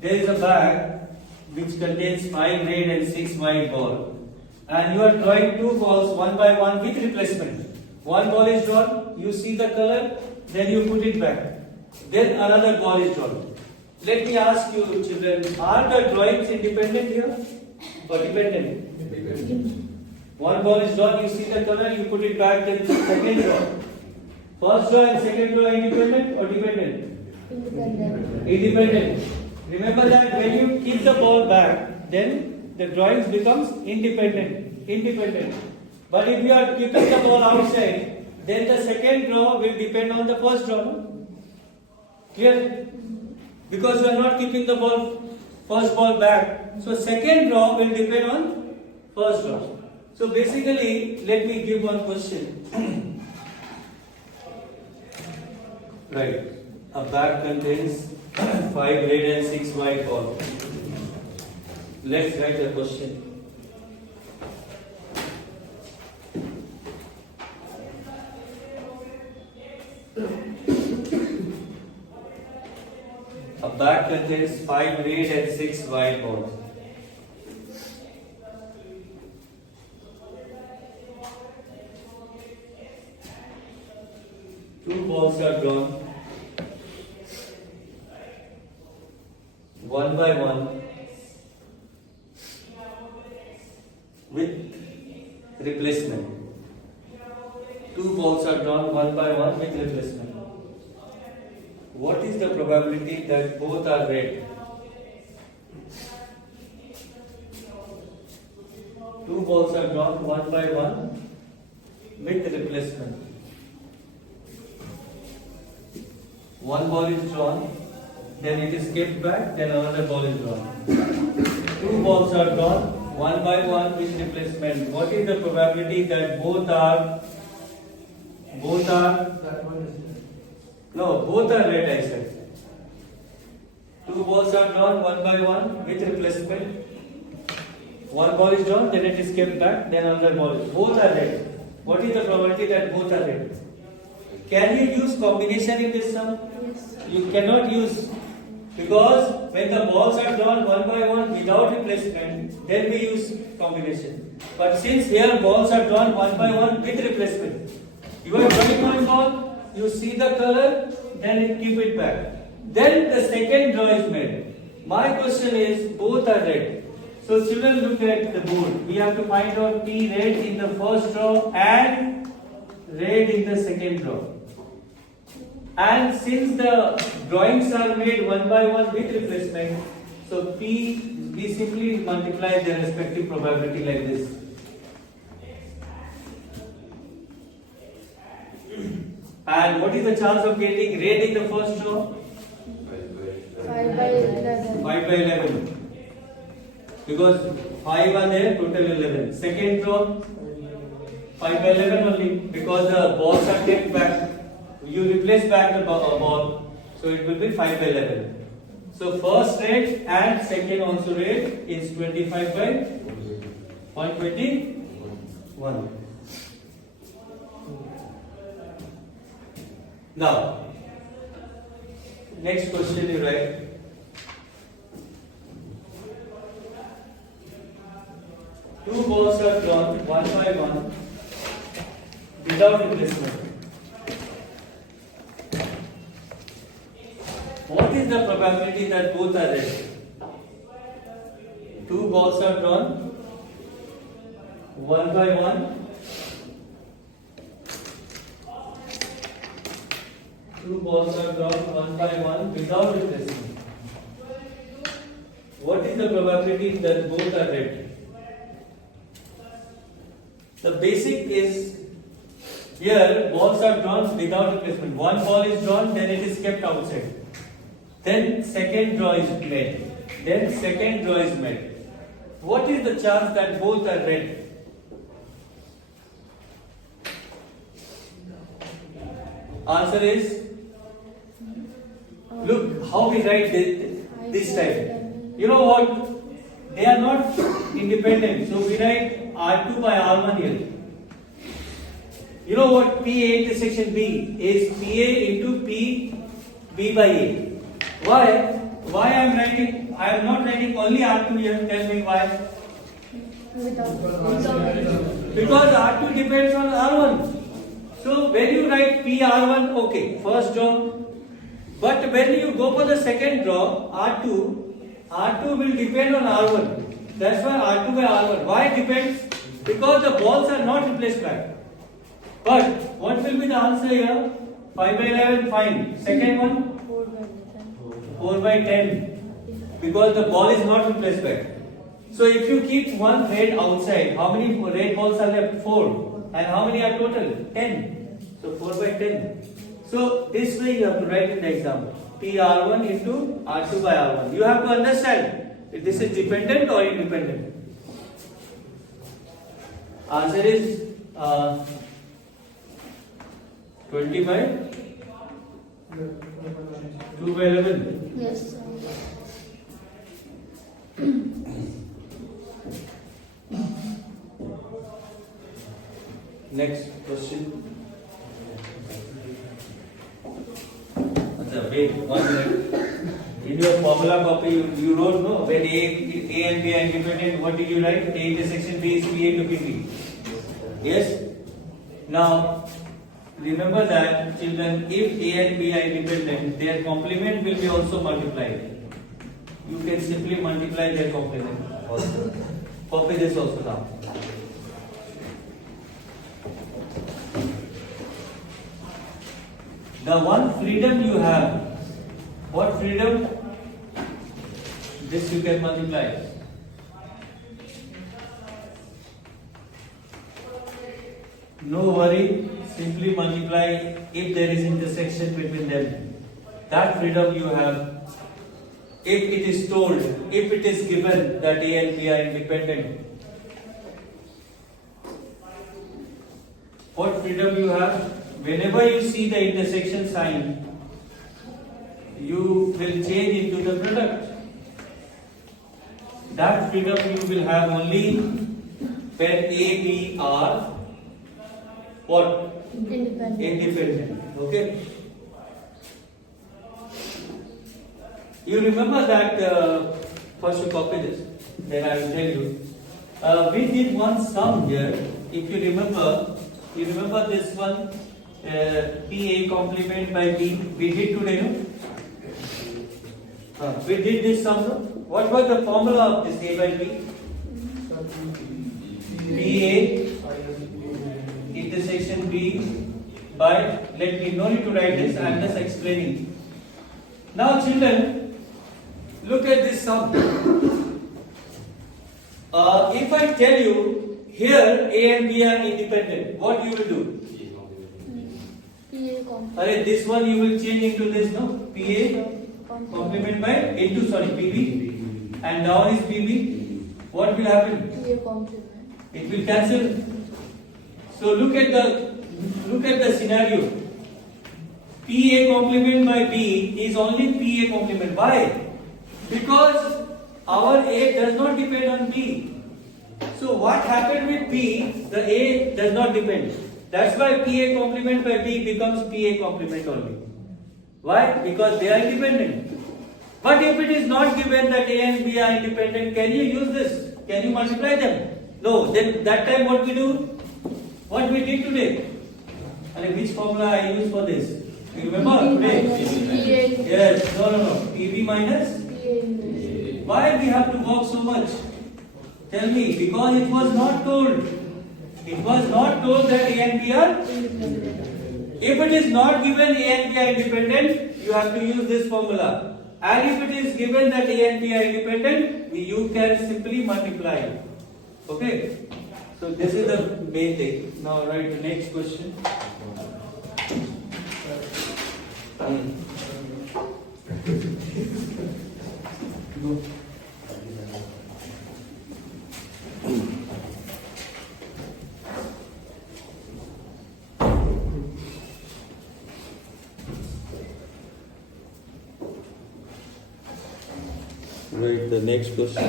there is a bag which contains 5 red and 6 white balls, and you are drawing 2 balls one by one with replacement. One ball is drawn, you see the color, then you put it back. Then another ball is drawn. Let me ask you, children, are the drawings independent here or dependent? One ball is drawn, you see the color, you put it back, then second draw. First draw and second draw independent or dependent? Independent. Independent. Remember that when you keep the ball back, then the drawings becomes independent. Independent. But if you are keeping the ball outside, then the second draw will depend on the first draw. No? Clear? Because you are not keeping the first ball back, so second draw will depend on first draw. So basically, let me give one question. Right, a bag contains 5 red and 6 white balls. Let's write a question. A bag contains 5 red and 6 white balls. Two balls are drawn, one by one, with replacement. Two balls are drawn one by one with replacement. What is the probability that both are red? Two balls are drawn one by one with replacement. One ball is drawn, then it is kept back, then another ball is drawn. Two balls are drawn one by one with replacement. What is the probability that both are red, I said. Two balls are drawn one by one with replacement. One ball is drawn, then it is kept back, then another ball is. Both are red. What is the probability that both are red? Can you use combination in this sum? Yes. You cannot use, because when the balls are drawn one by one without replacement, then we use combination. But since here balls are drawn one by one with replacement, you are drawing one ball, you see the color, then you keep it back. Then the second draw is made. My question is, both are red. So children, look at the board. We have to find out P red in the first draw and red in the second draw. And since the drawings are made one by one with replacement, so P, we simply multiply their respective probability like this. And what is the chance of getting red in the first draw? 5 by 11. 5 by 11. Because 5 are there, total 11. Second draw, 5 by 11 only, because the balls are kept back. You replace back the ball, so it will be 5 by 11. So first red and second also red is 25 by 121. Now, next question you write. Two balls are drawn one by one without replacement. What is the probability that both are red? Two balls are drawn one by one. Two balls are drawn one by one without replacement. What is the probability that both are red? The basic is here balls are drawn without replacement. One ball is drawn, then it is kept outside. Then second draw is made. Then second draw is made. What is the chance that both are red? Answer is, look how we write this time. You know what? They are not independent. So we write R2 by R1 here. You know what PA intersection B is? PA into B by A. Why? Why I am writing? I am not writing only R2 here. Tell me why? Because R2 depends on R1. So when you write PR1, okay, first draw. But when you go for the second draw, R2 will depend on R1. That's why R2 by R1. Why it depends? Because the balls are not replaced back. But what will be the answer here? 5 by 11, fine. Second one? 4 by 10. Because the ball is not replaced back. So if you keep one red outside, how many red balls are left? 4. And how many are total? 10. So 4 by 10. So this way you have to write in the example. PR1 into R2 by R1. You have to understand if this is dependent or independent. Answer is 20 by 2 by 11. Yes, sir. Next question. Wait 1 minute. In your formula copy, you wrote no. When A and B are independent, what did you write? A intersection B is PA to PB. Yes. Now remember that, children, if A and B are independent, their complement will be also multiplied. You can simply multiply their complement also. Copy this also now. The one freedom you have, what freedom? This you can multiply. No worry, simply multiply if there is intersection between them. That freedom you have. If it is told, if it is given that A and B are independent. What freedom you have? Whenever you see the intersection sign, you will change into the product. That freedom you will have only when A, B are what? Independent. Okay. You remember that, first you copy this, then I will tell you. We did one sum here. If you remember this one, PA complement by B. We did today, no? We did this sum. No? What was the formula of this A by B? PA intersection B by, let me, no need to write this, I am just explaining. Now children, look at this sum. If I tell you here A and B are independent, what you will do? This one you will change into this, no? PA complement by into PB, and down is PB. What will happen? PA complement. It will cancel. So look at the scenario. PA complement by B is only PA complement. Why? Because our A does not depend on B. So what happened with B? The A does not depend. That's why PA complement by B becomes PA complement only. Why? Because they are independent. But if it is not given that A and B are independent, can you use this? Can you multiply them? No, then that time what we do? What we did today? And which formula I use for this? You remember today? Yes. No. PV minus. Why we have to work so much? Tell me. Because it was not told. It was not told that A and B are. If it is not given A and B are independent, you have to use this formula. And if it is given that A and B are independent, you can simply multiply. Okay? So this is the main thing. Now write the next question. Go. Write the next question.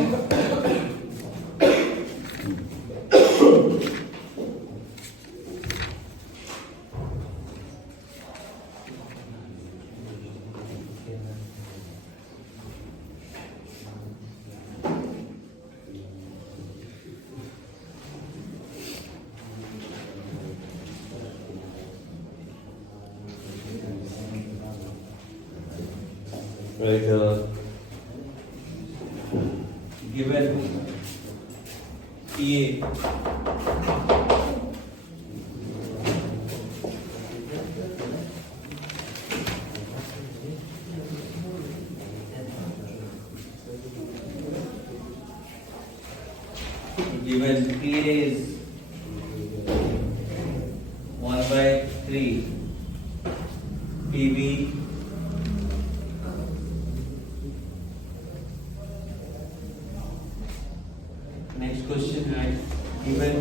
Right, given PA given PA is 1/3 PV next question, right? Given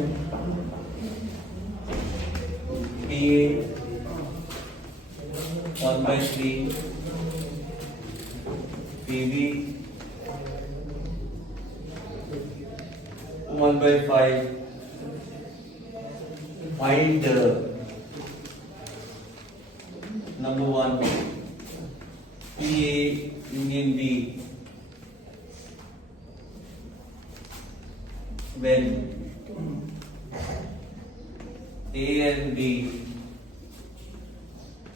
PA 1/3 PV 1/5, find number 1 PA union B when A and B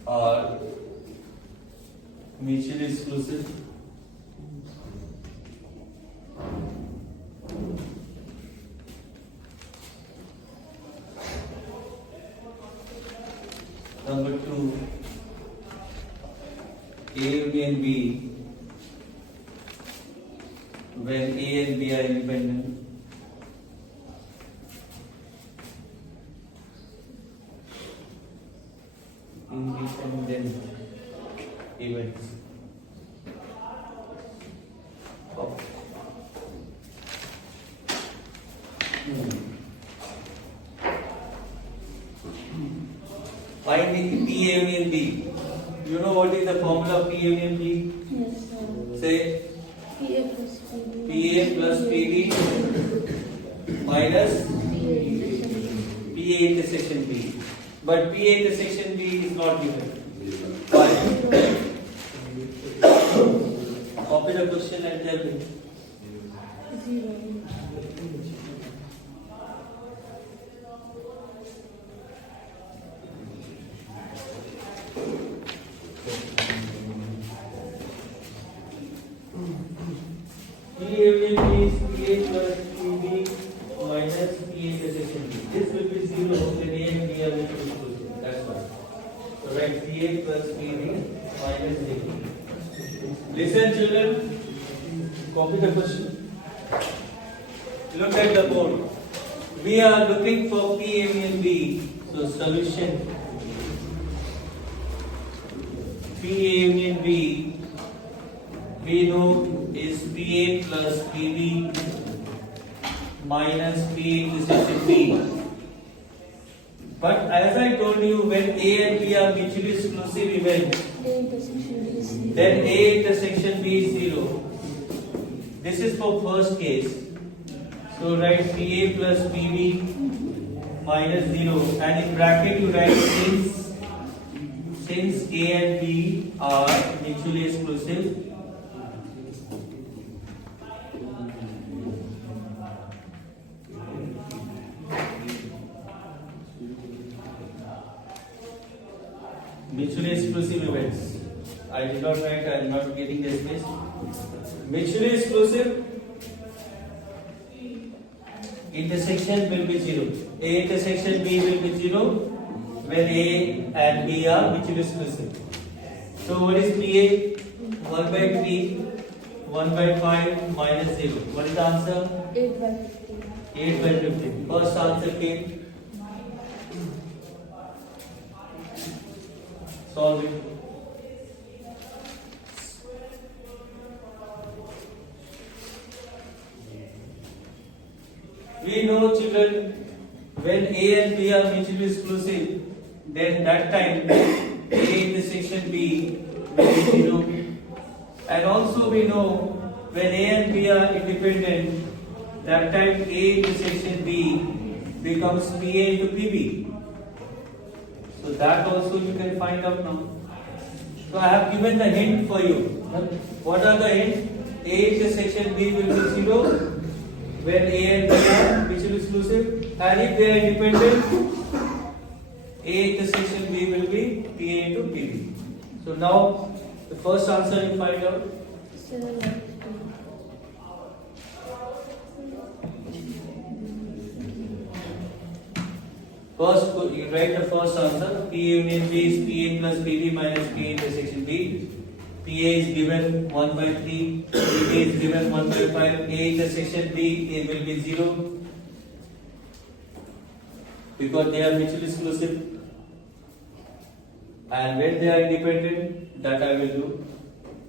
are mutually exclusive. Number 2, A union B when A and B are independent. Independent events. Finding PA union B. You know what is the formula of PA union B? Yes, sir. Say PA plus PV minus PA intersection B. But PA intersection B is not given. Why? Copy the question and tell me. 0. PA union B is PA plus PV minus PA intersection B. This will be 0 when A and B are mutually exclusive. That's why. So write PA plus PV minus AB. Listen, children. Copy the question. Look at the board. We are looking for PA union B. So solution PA union B we know is PA plus PV minus PA intersection B. But as I told you, when A and B are mutually exclusive events, then A intersection B is 0. This is for first case. So write PA plus PV minus 0, and in bracket you write since A and B are mutually exclusive, students. I did not write, I am not getting the space. Mutually exclusive intersection will be 0. A intersection B will be 0 when A and B are mutually exclusive. So what is PA? 1 by 3, 1 by 5 minus 0. What is the answer? 8 by 15. 8 by 15. First answer came. Solve it. We know, children, when A and B are mutually exclusive, then that time A intersection B will be 0. And also we know when A and B are independent, that time A intersection B becomes PA into PB. So that also you can find out now. So I have given the hint for you. What are the hints? A intersection B will be 0 when A and B are mutually exclusive, and if they are independent, A intersection B will be PA into PB. So now the first answer you find out. 7 by 15. First, you write the first answer. P union B is PA plus PB minus PA intersection B. PA is given 1 by 3. PB is given 1 by 5. A intersection B it will be 0 because they are mutually exclusive. And when they are independent, that I will do.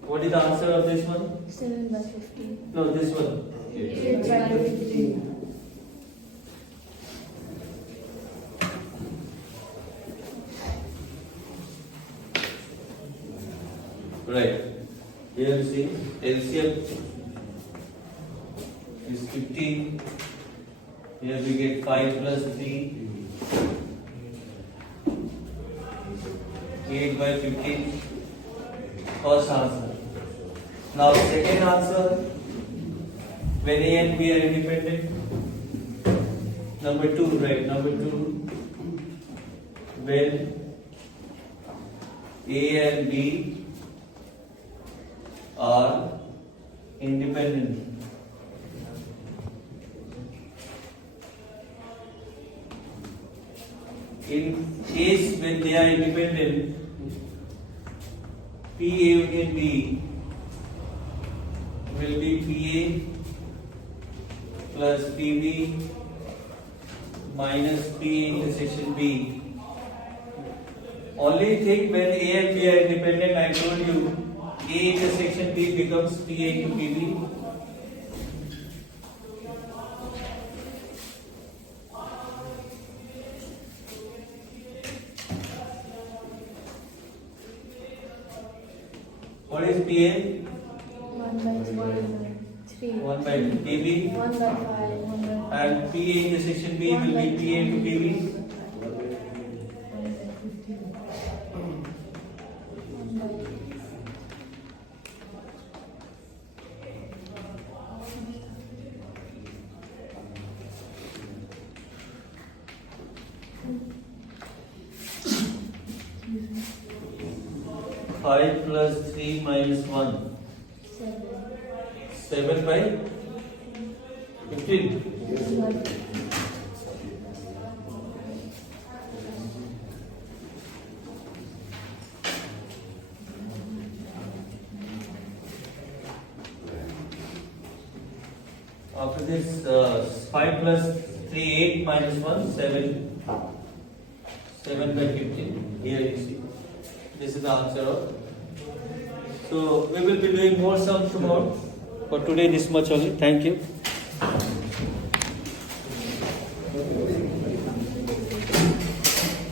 What is the answer of this one? 7 by 15. No, this one. 8 by 15. Right. Here you see LCM is 15. Here we get 5 plus 3. 8 by 15. First answer. Now second answer. When A and B are independent. Number 2, right? Number 2. When A and B are independent. In case when they are independent, PA union B will be PA plus PB minus PA intersection B. Only thing when A and B are independent, I told you A intersection B becomes PA into PB. What is PA? 1 by 3. 1 by PB. 1 by 5. 1 by 5. And PA intersection B will be PA into PB. 5 plus 3 minus 1. 7 by 15. After this, 5 plus 3, 8 minus 1, 7. 7 by 15. Here you see. This is the answer of. So we will be doing more sums tomorrow. For today, this much only. Thank you.